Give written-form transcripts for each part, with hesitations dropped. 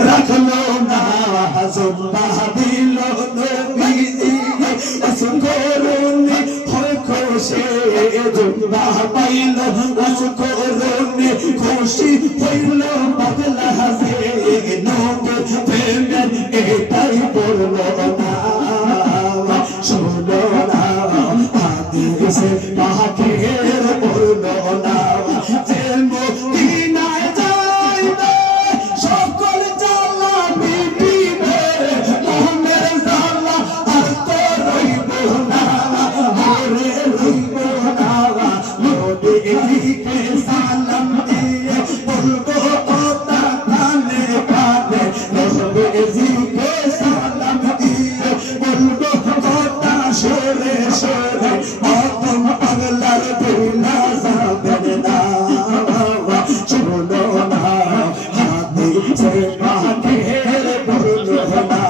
রাখলো না জুম্বা দিল নবীজি আসকরুনি হয় খুশি জুম্বা পাইল আসকরুনি খুশি হইল পাগলা হাসে নবী প্রেমের এটাই পড়লো না শুনো না হাদিসে পাকের পড়লো না যে মদিনায় যাইবে সকল জ্বালা মিটিবে মোহনের জ্বালা আর তো রইব না মরে রইব না নবীকে সালাম দিয়ে বলবো কথা কানে কানে নবীকে সালাম দিয়ে বলবো কথা সরে সরে আপন পাগলার দুনা যাবে না চলো না হাদিসে পাকের বললো না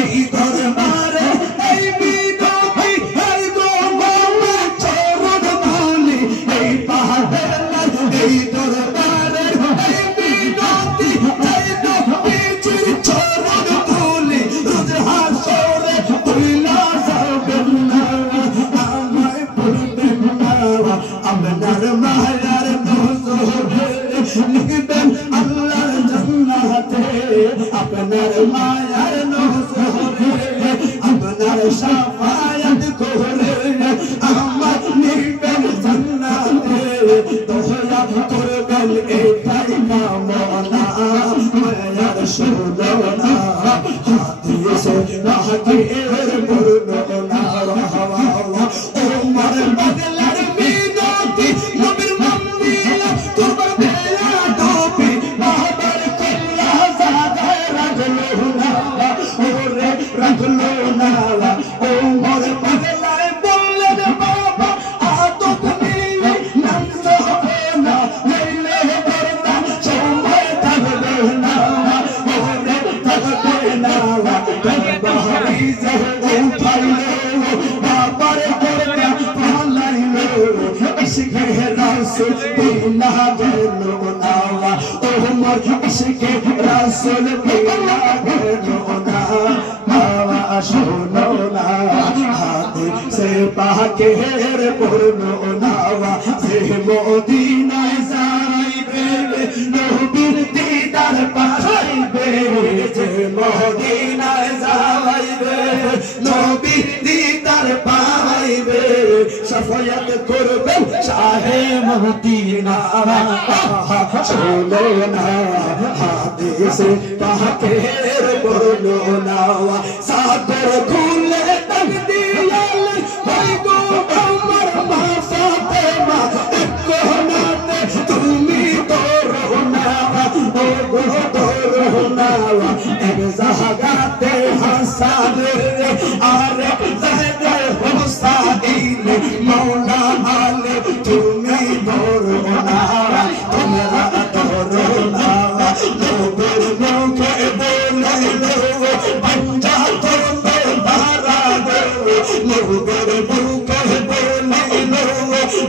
এই দরবারে এই বিনতি এই গোমনে চরণ ধুলি এই পাহাড়ের এই দরবারে এই বিনতি এই নবীজির চরণ ধুলি রোজ হাসরে তুইলা যাবেন না আমায় বলবেন না আপনার মায়ার নজরে লিখবেন আল্লাহর জান্নাতে আপনার মায়ার নজরে আপনার শাফায়াত করে আমার নিবেন জান্নাতে দয়া করবেন এটাই কামনা মায়ার শুনো না হাদিসে পাকের বর্ণনা না ওমর পাগলার মিনতি নবীর মামিলা তোমার বেলা ডোবি বাবার কল্লা জাগায় রাখলো না ওরে রাখলো না ওমর পাগলার বললেন বাবা আদত নিয়ে নামতে হবে না নইলে করবা সময় থাকবে না ওরে থাকবে না বাহারি যে উঠাইলো বাবার করবা পালাইলো ইশকে রাসূল বিনা গেলো না ওমর ইশকে রাসূল বিনা গেলো না বাবা শোনো না হাদিসে পাকের পড়লো না যে মদিনায় যাইবে নবীর দিদার পাইবে যে মদিনায় যাইবে নবীর দিদার পাইবে শাফায়াত করবে শাহে মদিনা শোনো না হাদিসে পাকের পড়লো না সাগর খুলে তক দিয়ালে কই গো আমার মা ফাতেমা কোনাতে তুমি করোনা ও গো করোনা এক জায়গাতে হাসান আরে জায়গায় হোসাইন মওলা আলে তুমি করোনা তোমরা করোনা নবীর মুখে বলিলো বাঞ্জা তোমরা ধারা দো নবীর মুখে বলিলো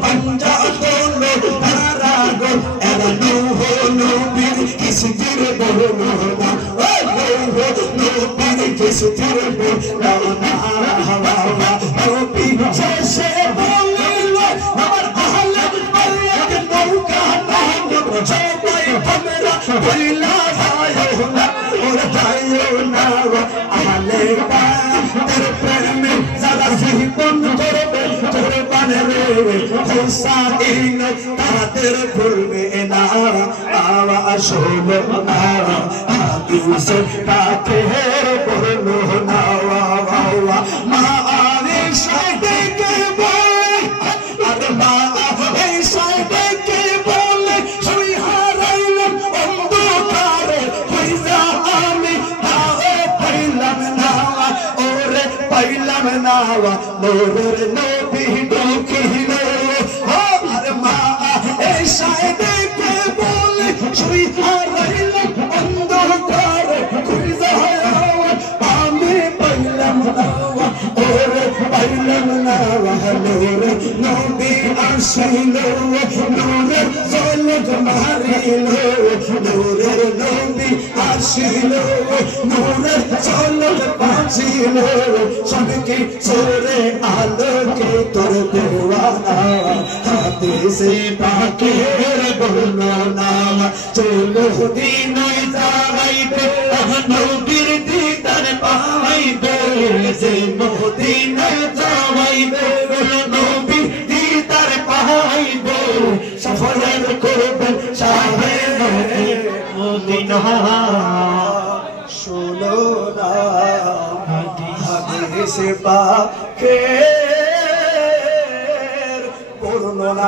বাঞ্জা তোমরা ধারা দো এরা নবীর কিসির বলো না ও নবীর কিসির বলো না হাওয়া নবী শেষে বলিলো আমার আহলে বাইত নৌকা নাম সবাই আমরা বইলা যাও না ওরে যাও না আহলে বাইতের প্রেমে যারা জীবন করবে কোরবান রে হোসাইন তাদের ভুলবে না আওয়া শোনো না হাদিসে পাকের বর্ণনা না মা আয়েশা ডেকে বলে আরে মা আয়েশা ডেকে বলে আমি হারাইলাম অন্ধকারে হইয়া আমি তাও পাইলাম না ওরে পাইলাম না মোর নবী ডকিল আরে মা আয়েশা ডেকে বলে আমি হারাইলাম অন্ধকারে হইয়া আমি পাইলাম না ওরে পাইলাম না নূরে নবী আসিলো নূরে ঝলক মারিলো নূরে নবী আসিল নূরের ঝলক বাজিল সবকে ছোড়ে আলোকে তোর দেওয়ানা হাদিসে পাকের বর্ণনা চলো দিনে যাইবে নবীর দিদার পাইবে যে মদিনা যাইবে নবীর দিদার পাইবে সফর করবেন শাহে মদিনা শোনো না হাদিসে পাকের বর্ণনা